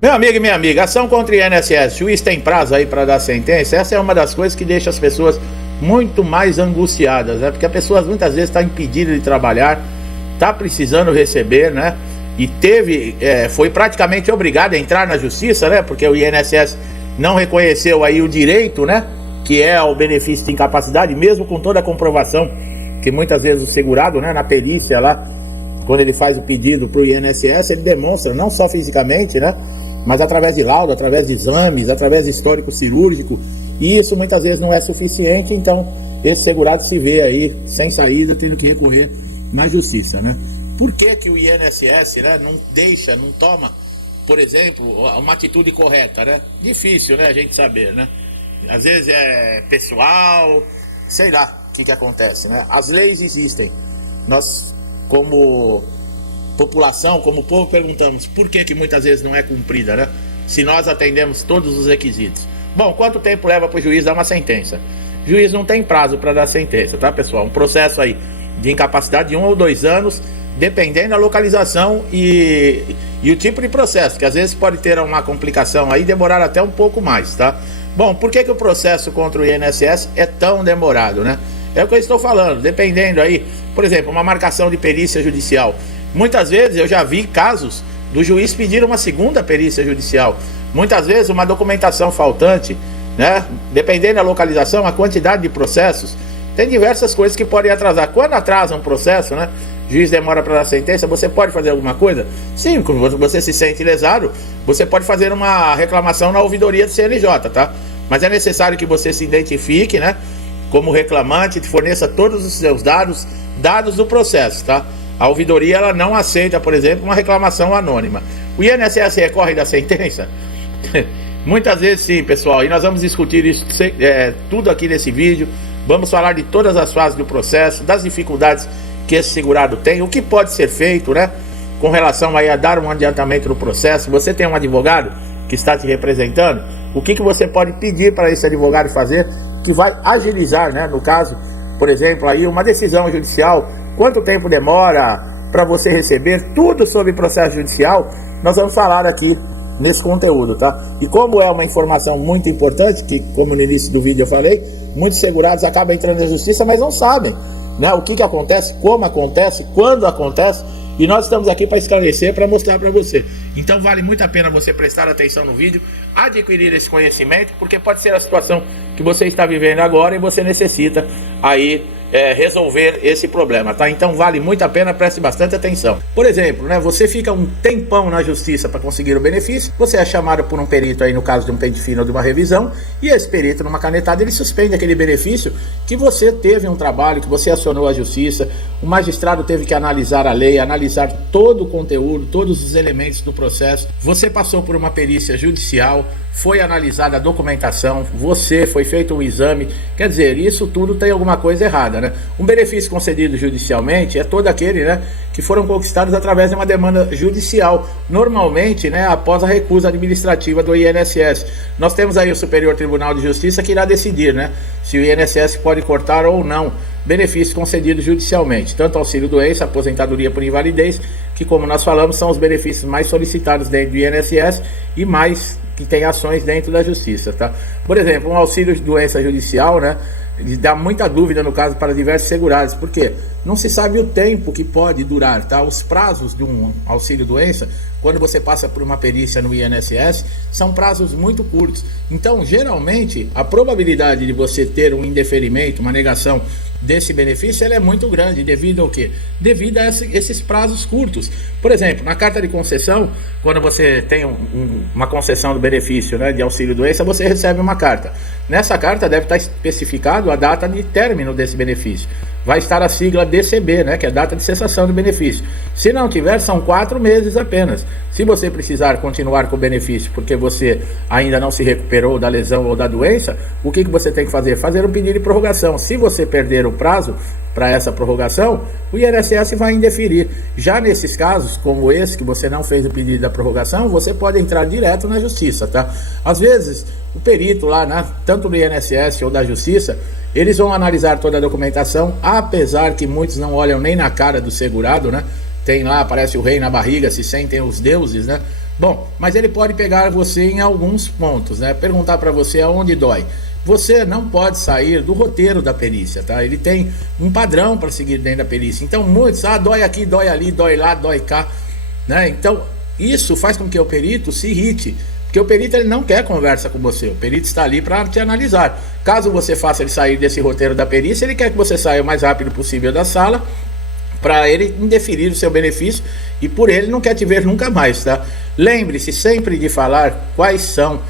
Meu amigo e minha amiga, ação contra o INSS, juiz tem prazo aí para dar sentença? Essa é uma das coisas que deixa as pessoas muito mais angustiadas, né? Porque a pessoa muitas vezes está impedida de trabalhar, está precisando receber, né? E foi praticamente obrigada a entrar na justiça, né? Porque o INSS não reconheceu aí o direito, né? Que é o benefício de incapacidade, mesmo com toda a comprovação que muitas vezes o segurado, né? Na perícia lá, quando ele faz o pedido para o INSS, ele demonstra, não só fisicamente, né? Mas através de laudo, através de exames, através de histórico cirúrgico, e isso muitas vezes não é suficiente, então esse segurado se vê aí sem saída, tendo que recorrer na justiça, né? Por que o INSS, né, não toma, por exemplo, uma atitude correta, né? Difícil, né, a gente saber, né? Às vezes é pessoal, sei lá o que acontece, né? As leis existem, nós como população, como povo, perguntamos por que muitas vezes não é cumprida, né? Se nós atendemos todos os requisitos. Bom, quanto tempo leva para o juiz dar uma sentença? O juiz não tem prazo para dar sentença, tá, pessoal? Um processo aí de incapacidade de 1 ou 2 anos, dependendo da localização e o tipo de processo, que às vezes pode ter uma complicação aí, demorar até um pouco mais, tá? Bom, por que o processo contra o INSS é tão demorado, né? É o que eu estou falando, dependendo aí, por exemplo, uma marcação de perícia judicial. Muitas vezes eu já vi casos do juiz pedir uma segunda perícia judicial. Muitas vezes uma documentação faltante, né? Dependendo da localização, a quantidade de processos, tem diversas coisas que podem atrasar. Quando atrasa um processo, né? O juiz demora para dar sentença, você pode fazer alguma coisa? Sim, quando você se sente lesado, você pode fazer uma reclamação na ouvidoria do CNJ, tá? Mas é necessário que você se identifique, né? Como reclamante, forneça todos os seus dados do processo, tá? A ouvidoria, ela não aceita, por exemplo, uma reclamação anônima. O INSS recorre da sentença? Muitas vezes sim, pessoal, e nós vamos discutir isso tudo aqui nesse vídeo. Vamos falar de todas as fases do processo, das dificuldades que esse segurado tem, o que pode ser feito, né, com relação aí a dar um adiantamento no processo. Você tem um advogado que está te representando, o que você pode pedir para esse advogado fazer, que vai agilizar, né, no caso, por exemplo, aí uma decisão judicial, quanto tempo demora para você receber, tudo sobre processo judicial, nós vamos falar aqui nesse conteúdo, tá? E como é uma informação muito importante, que como no início do vídeo eu falei, muitos segurados acabam entrando na justiça, mas não sabem, né, o que acontece, como acontece, quando acontece, e nós estamos aqui para esclarecer, para mostrar para você. Então vale muito a pena você prestar atenção no vídeo, adquirir esse conhecimento, porque pode ser a situação que você está vivendo agora e você necessita aí resolver esse problema, tá? Então vale muito a pena, preste bastante atenção. Por exemplo, né, você fica um tempão na justiça para conseguir o benefício, você é chamado por um perito aí no caso de um pente fino ou de uma revisão, e esse perito numa canetada ele suspende aquele benefício que você teve um trabalho, que você acionou a justiça, o magistrado teve que analisar a lei, analisar todo o conteúdo, todos os elementos do processo, você passou por uma perícia judicial, foi analisada a documentação, foi feito um exame, quer dizer, isso tudo tem alguma coisa errada, né? Um benefício concedido judicialmente é todo aquele, né, que foram conquistados através de uma demanda judicial, normalmente, né, após a recusa administrativa do INSS. Nós temos aí o Superior Tribunal de Justiça que irá decidir, né, se o INSS pode cortar ou não benefício concedido judicialmente, tanto auxílio-doença, aposentadoria por invalidez, que como nós falamos são os benefícios mais solicitados dentro do INSS e mais que tem ações dentro da justiça, tá? Por exemplo, um auxílio-doença judicial, né, dá muita dúvida no caso para diversos segurados, porque não se sabe o tempo que pode durar, tá? Os prazos de um auxílio-doença, quando você passa por uma perícia no INSS, são prazos muito curtos. Então, geralmente, a probabilidade de você ter um indeferimento, uma negação desse benefício, ela é muito grande, devido ao quê? Devido a esses prazos curtos. Por exemplo, na carta de concessão, quando você tem uma concessão do benefício, né, de auxílio-doença, você recebe uma carta. Nessa carta deve estar especificado a data de término desse benefício. Vai estar a sigla DCB, né, que é a data de cessação do benefício. Se não tiver, são 4 meses apenas. Se você precisar continuar com o benefício porque você ainda não se recuperou da lesão ou da doença, o que você tem que fazer? Fazer um pedido de prorrogação. Se você perder o prazo para essa prorrogação, o INSS vai indeferir. Já nesses casos, como esse, que você não fez o pedido da prorrogação, você pode entrar direto na justiça, tá? Às vezes, o perito lá, né, tanto do INSS ou da justiça, eles vão analisar toda a documentação, apesar que muitos não olham nem na cara do segurado, né? Tem lá, aparece o rei na barriga, se sentem os deuses, né? Bom, mas ele pode pegar você em alguns pontos, né? Perguntar para você aonde dói. Você não pode sair do roteiro da perícia, tá? Ele tem um padrão para seguir dentro da perícia. Então, muitos, dói aqui, dói ali, dói lá, dói cá, né? Então, isso faz com que o perito se irrite, porque o perito ele não quer conversa com você. O perito está ali para te analisar. Caso você faça ele sair desse roteiro da perícia, ele quer que você saia o mais rápido possível da sala, para ele indeferir o seu benefício, e por ele não quer te ver nunca mais, tá? Lembre-se sempre de falar quais são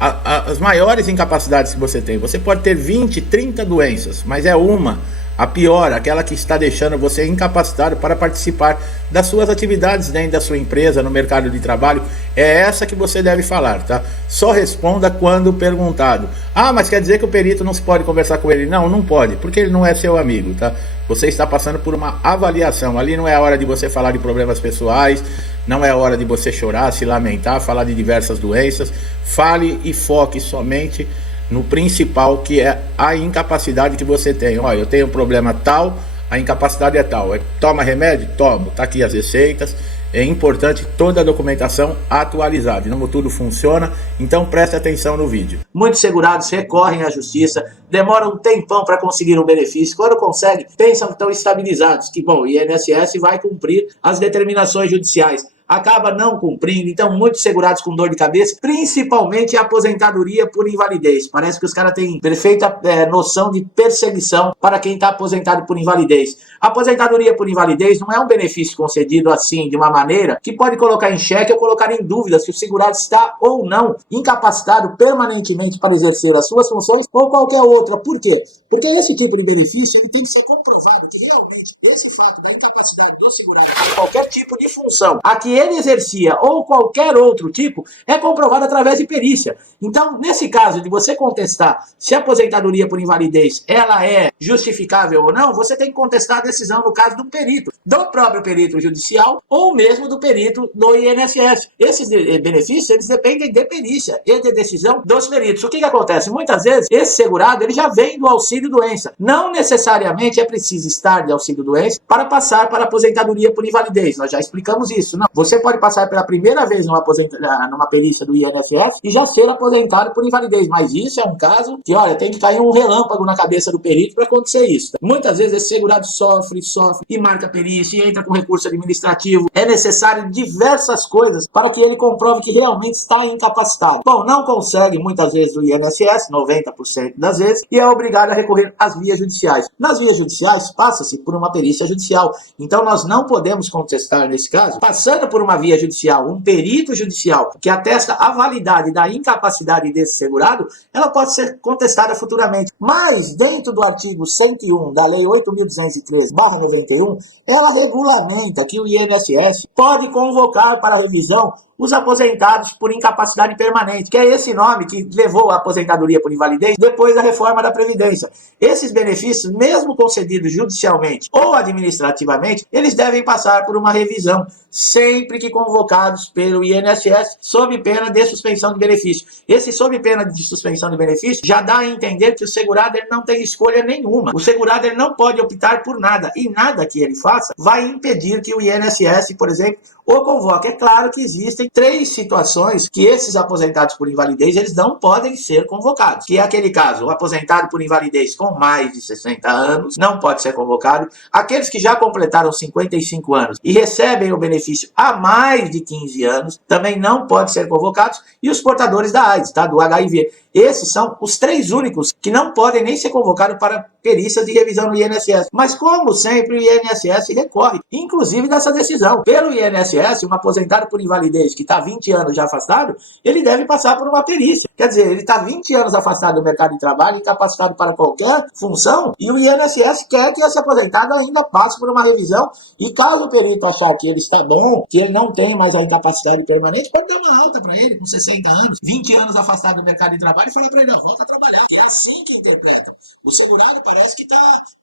as maiores incapacidades que você tem. Você pode ter 20, 30 doenças, mas é uma, a pior, aquela que está deixando você incapacitado para participar das suas atividades dentro da sua empresa, no mercado de trabalho. É essa que você deve falar, tá? Só responda quando perguntado. Mas quer dizer que o perito não se pode conversar com ele? Não, não pode, porque ele não é seu amigo, tá? Você está passando por uma avaliação. Ali não é a hora de você falar de problemas pessoais, não é a hora de você chorar, se lamentar, falar de diversas doenças. Fale e foque somente no principal, que é a incapacidade que você tem. Olha, eu tenho um problema tal, a incapacidade é tal. Toma remédio? Tomo. Tá aqui as receitas. É importante toda a documentação atualizada. Não tudo funciona, então preste atenção no vídeo. Muitos segurados recorrem à justiça, demoram um tempão para conseguir um benefício. Quando conseguem, pensam que estão estabilizados, que bom, o INSS vai cumprir as determinações judiciais. Acaba não cumprindo, então muitos segurados com dor de cabeça, principalmente a aposentadoria por invalidez. Parece que os caras têm perfeita noção de perseguição para quem está aposentado por invalidez. A aposentadoria por invalidez não é um benefício concedido assim, de uma maneira que pode colocar em xeque ou colocar em dúvida se o segurado está ou não incapacitado permanentemente para exercer as suas funções ou qualquer outra. Por quê? Porque esse tipo de benefício ele tem que ser comprovado que realmente esse fato da incapacidade do segurado de qualquer tipo de função a que ele exercia ou qualquer outro tipo é comprovado através de perícia. Então, nesse caso de você contestar se a aposentadoria por invalidez ela é justificável ou não, você tem que contestar a decisão no caso do perito, do próprio perito judicial ou mesmo do perito do INSS. Esses benefícios eles dependem de perícia e de decisão dos peritos. O que acontece? Muitas vezes esse segurado ele já vem do auxílio doença. Não necessariamente é preciso estar de auxílio doença para passar para a aposentadoria por invalidez. Nós já explicamos isso. Não. Você pode passar pela primeira vez numa perícia do INSS e já ser aposentado por invalidez. Mas isso é um caso que, olha, tem que cair um relâmpago na cabeça do perito para acontecer isso. Muitas vezes esse segurado sofre e marca perícia e entra com recurso administrativo. É necessário diversas coisas para que ele comprove que realmente está incapacitado. Bom, não consegue muitas vezes o INSS, 90% das vezes, e é obrigado a recorrer às vias judiciais. Nas vias judiciais, passa-se por uma perícia judicial. Então, nós não podemos contestar, nesse caso, passando por uma via judicial, um perito judicial que atesta a validade da incapacidade desse segurado, ela pode ser contestada futuramente. Mas, dentro do artigo 101 da Lei 8.213/91, ela regulamenta que o INSS pode convocar para revisão os aposentados por incapacidade permanente, que é esse nome que levou a aposentadoria por invalidez depois da reforma da Previdência. Esses benefícios, mesmo concedidos judicialmente ou administrativamente, eles devem passar por uma revisão, sempre que convocados pelo INSS, sob pena de suspensão de benefício. Esse sob pena de suspensão de benefício já dá a entender que o segurado ele não tem escolha nenhuma. O segurado ele não pode optar por nada, e nada que ele faça vai impedir que o INSS, por exemplo, o convoque. É claro que existem 3 situações que esses aposentados por invalidez eles não podem ser convocados, que é aquele caso, o aposentado por invalidez com mais de 60 anos não pode ser convocado, aqueles que já completaram 55 anos e recebem o benefício há mais de 15 anos também não podem ser convocados, e os portadores da AIDS, tá? Do HIV. Esses são os 3 únicos que não podem nem ser convocados para perícias de revisão no INSS. Mas, como sempre, o INSS recorre, inclusive, dessa decisão. Pelo INSS, um aposentado por invalidez que está 20 anos já afastado, ele deve passar por uma perícia. Quer dizer, ele está 20 anos afastado do mercado de trabalho, incapacitado para qualquer função, e o INSS quer que esse aposentado ainda passe por uma revisão, e caso o perito achar que ele está bom, que ele não tem mais a incapacidade permanente, pode dar uma alta para ele, com 60 anos, 20 anos afastado do mercado de trabalho, e falar para ele, volta a trabalhar. É assim que interpretam. O segurado parece que está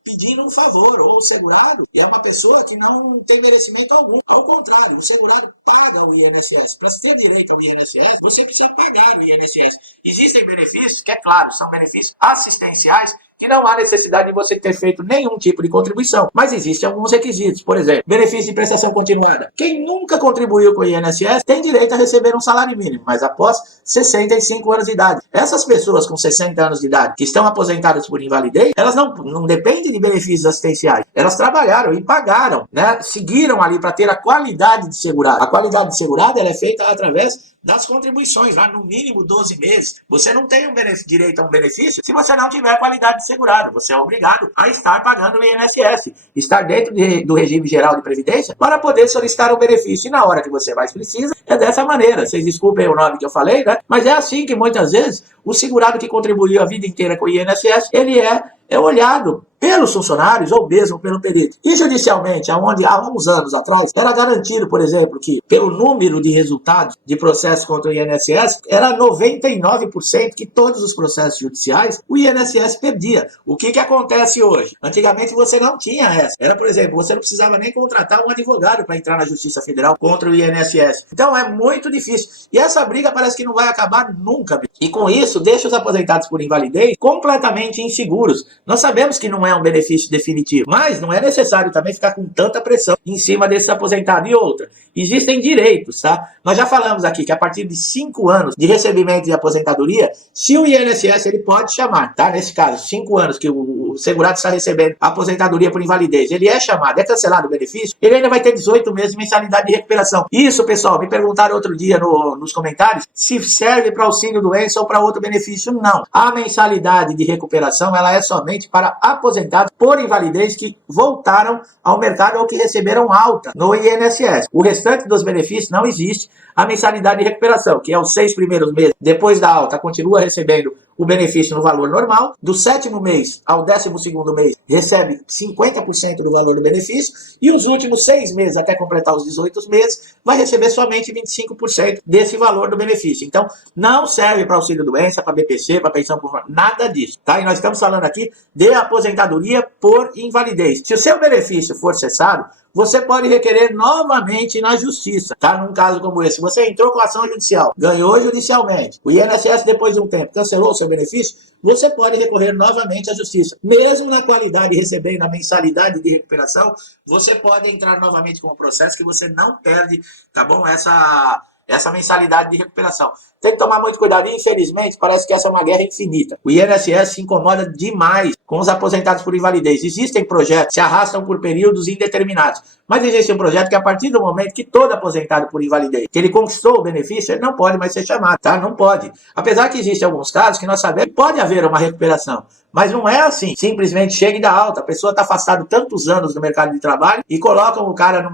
pedindo um favor, ou o segurado é uma pessoa que não tem merecimento algum. Ao contrário, o segurado paga o INSS. Para ter direito ao INSS, você precisa pagar o INSS. Existem benefícios que, é claro, são benefícios assistenciais, que não há necessidade de você ter feito nenhum tipo de contribuição. Mas existem alguns requisitos. Por exemplo, benefício de prestação continuada. Quem nunca contribuiu com o INSS tem direito a receber um salário mínimo, mas após 65 anos de idade. Essas pessoas com 60 anos de idade que estão aposentadas por invalidez, elas não dependem de benefícios assistenciais. Elas trabalharam e pagaram, né? Seguiram ali para ter a qualidade de segurado. A qualidade de segurado ela é feita através das contribuições, lá no mínimo 12 meses. Você não tem direito a um benefício se você não tiver qualidade de segurado. Você é obrigado a estar pagando o INSS, estar dentro do regime geral de previdência para poder solicitar o benefício. E na hora que você mais precisa, é dessa maneira. Vocês desculpem o nome que eu falei, né? Mas é assim que muitas vezes o segurado que contribuiu a vida inteira com o INSS, ele é olhado pelos funcionários ou mesmo pelo perito. E judicialmente, onde há uns anos atrás, era garantido, por exemplo, que pelo número de resultados de processos contra o INSS, era 99% que todos os processos judiciais o INSS perdia. O que acontece hoje? Antigamente você não tinha essa. Era, por exemplo, você não precisava nem contratar um advogado para entrar na Justiça Federal contra o INSS. Então é muito difícil. E essa briga parece que não vai acabar nunca. E com isso, deixa os aposentados por invalidez completamente inseguros. Nós sabemos que não é um benefício definitivo, mas não é necessário também ficar com tanta pressão em cima desse aposentado. E outra, existem direitos, tá? Nós já falamos aqui que a partir de 5 anos de recebimento de aposentadoria, se o INSS ele pode chamar, tá? Nesse caso, 5 anos que o segurado está recebendo aposentadoria por invalidez, ele é chamado, é cancelado o benefício, ele ainda vai ter 18 meses de mensalidade de recuperação. Isso, pessoal, me perguntaram outro dia nos comentários se serve para auxílio doença ou para outro benefício. Não. A mensalidade de recuperação, ela é somente para aposentados por invalidez que voltaram ao mercado ou que receberam alta no INSS. O restante dos benefícios não existe a mensalidade de recuperação, que é os 6 primeiros meses depois da alta, continua recebendo o benefício no valor normal. Do 7º mês ao 12º mês, recebe 50% do valor do benefício. E os últimos 6 meses, até completar os 18 meses, vai receber somente 25% desse valor do benefício. Então, não serve para auxílio-doença, para BPC, para pensão por... nada disso, tá? E nós estamos falando aqui de aposentadoria por invalidez. Se o seu benefício for cessado, você pode requerer novamente na justiça, tá? Num caso como esse, você entrou com ação judicial, ganhou judicialmente, o INSS depois de um tempo cancelou o seu benefício, você pode recorrer novamente à justiça. Mesmo na qualidade recebendo a mensalidade de recuperação, você pode entrar novamente com o processo que você não perde, tá bom? Essa mensalidade de recuperação. Tem que tomar muito cuidado. E, infelizmente, parece que essa é uma guerra infinita. O INSS se incomoda demais com os aposentados por invalidez. Existem projetos que se arrastam por períodos indeterminados. Mas existe um projeto que, a partir do momento que todo aposentado por invalidez, que ele conquistou o benefício, ele não pode mais ser chamado, tá? Não pode. Apesar que existem alguns casos que nós sabemos que pode haver uma recuperação. Mas não é assim. Simplesmente chega e dá alta. A pessoa está afastada tantos anos do mercado de trabalho e colocam o cara,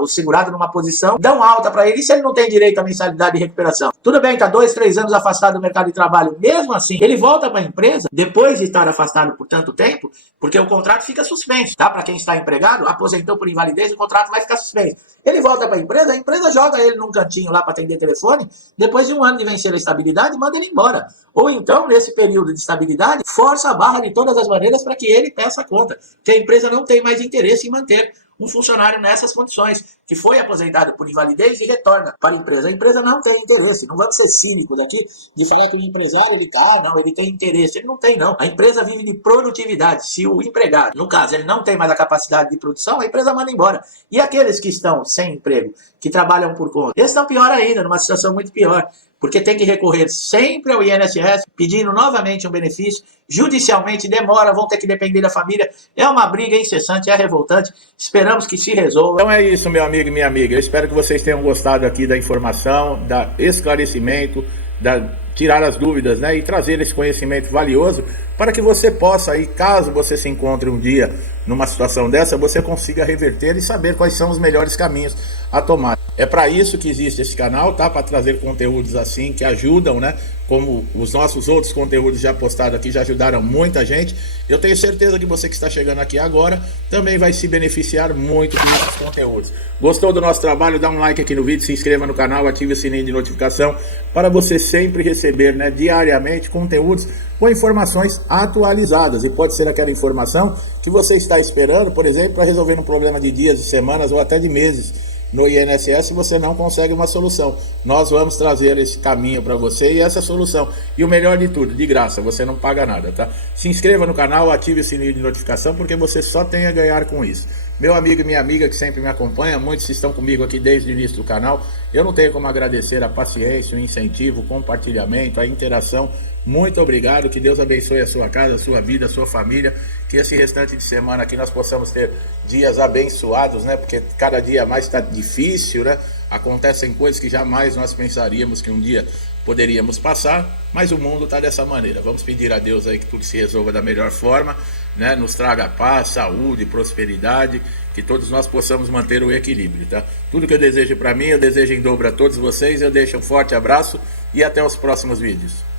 o segurado numa posição, dão alta para ele. E se ele não tem direito à mensalidade de recuperação? Tudo bem, está 2, 3 anos afastado do mercado de trabalho. Mesmo assim, ele volta para a empresa, depois de estar afastado por tanto tempo, porque o contrato fica suspenso, tá? Para quem está empregado, aposentou por invalidez, o contrato vai ficar suspenso. Ele volta para a empresa joga ele num cantinho lá para atender telefone, depois de um ano de vencer a estabilidade, manda ele embora. Ou então, nesse período de estabilidade, força a barra de todas as maneiras para que ele peça a conta, que a empresa não tem mais interesse em manter um funcionário nessas condições, que foi aposentado por invalidez e retorna para a empresa. A empresa não tem interesse. Não vamos ser cínicos aqui de falar que o empresário ele tem interesse. Ele não tem, não. A empresa vive de produtividade. Se o empregado, no caso, ele não tem mais a capacidade de produção, a empresa manda embora. E aqueles que estão sem emprego, que trabalham por conta, eles estão pior ainda, numa situação muito pior, porque tem que recorrer sempre ao INSS, pedindo novamente um benefício, judicialmente demora, vão ter que depender da família, é uma briga incessante, é revoltante, esperamos que se resolva. Então é isso, meu amigo e minha amiga, eu espero que vocês tenham gostado aqui da informação, da esclarecimento, tirar as dúvidas, né, e trazer esse conhecimento valioso para que você possa, aí, caso você se encontre um dia numa situação dessa, você consiga reverter e saber quais são os melhores caminhos a tomar. É para isso que existe esse canal, tá? Para trazer conteúdos assim que ajudam, né? Como os nossos outros conteúdos já postados aqui já ajudaram muita gente. Eu tenho certeza que você que está chegando aqui agora também vai se beneficiar muito desses conteúdos. Gostou do nosso trabalho? Dá um like aqui no vídeo, se inscreva no canal, ative o sininho de notificação para você sempre receber, né, diariamente conteúdos com informações atualizadas. E pode ser aquela informação que você está esperando, por exemplo, para resolver um problema de dias, de semanas ou até de meses. no INSS, você não consegue uma solução. Nós vamos trazer esse caminho para você e essa solução. E o melhor de tudo, de graça, você não paga nada, tá? Se inscreva no canal, ative o sininho de notificação, porque você só tem a ganhar com isso. Meu amigo e minha amiga que sempre me acompanha, muitos estão comigo aqui desde o início do canal, eu não tenho como agradecer a paciência, o incentivo, o compartilhamento, a interação. Muito obrigado, que Deus abençoe a sua casa, a sua vida, a sua família, que esse restante de semana aqui nós possamos ter dias abençoados, né? Porque cada dia mais está difícil, né? Acontecem coisas que jamais nós pensaríamos que um dia poderíamos passar, mas o mundo está dessa maneira. Vamos pedir a Deus aí que tudo se resolva da melhor forma, né? Nos traga paz, saúde, prosperidade, que todos nós possamos manter o equilíbrio, tá? Tudo que eu desejo para mim, eu desejo em dobro a todos vocês. Eu deixo um forte abraço e até os próximos vídeos.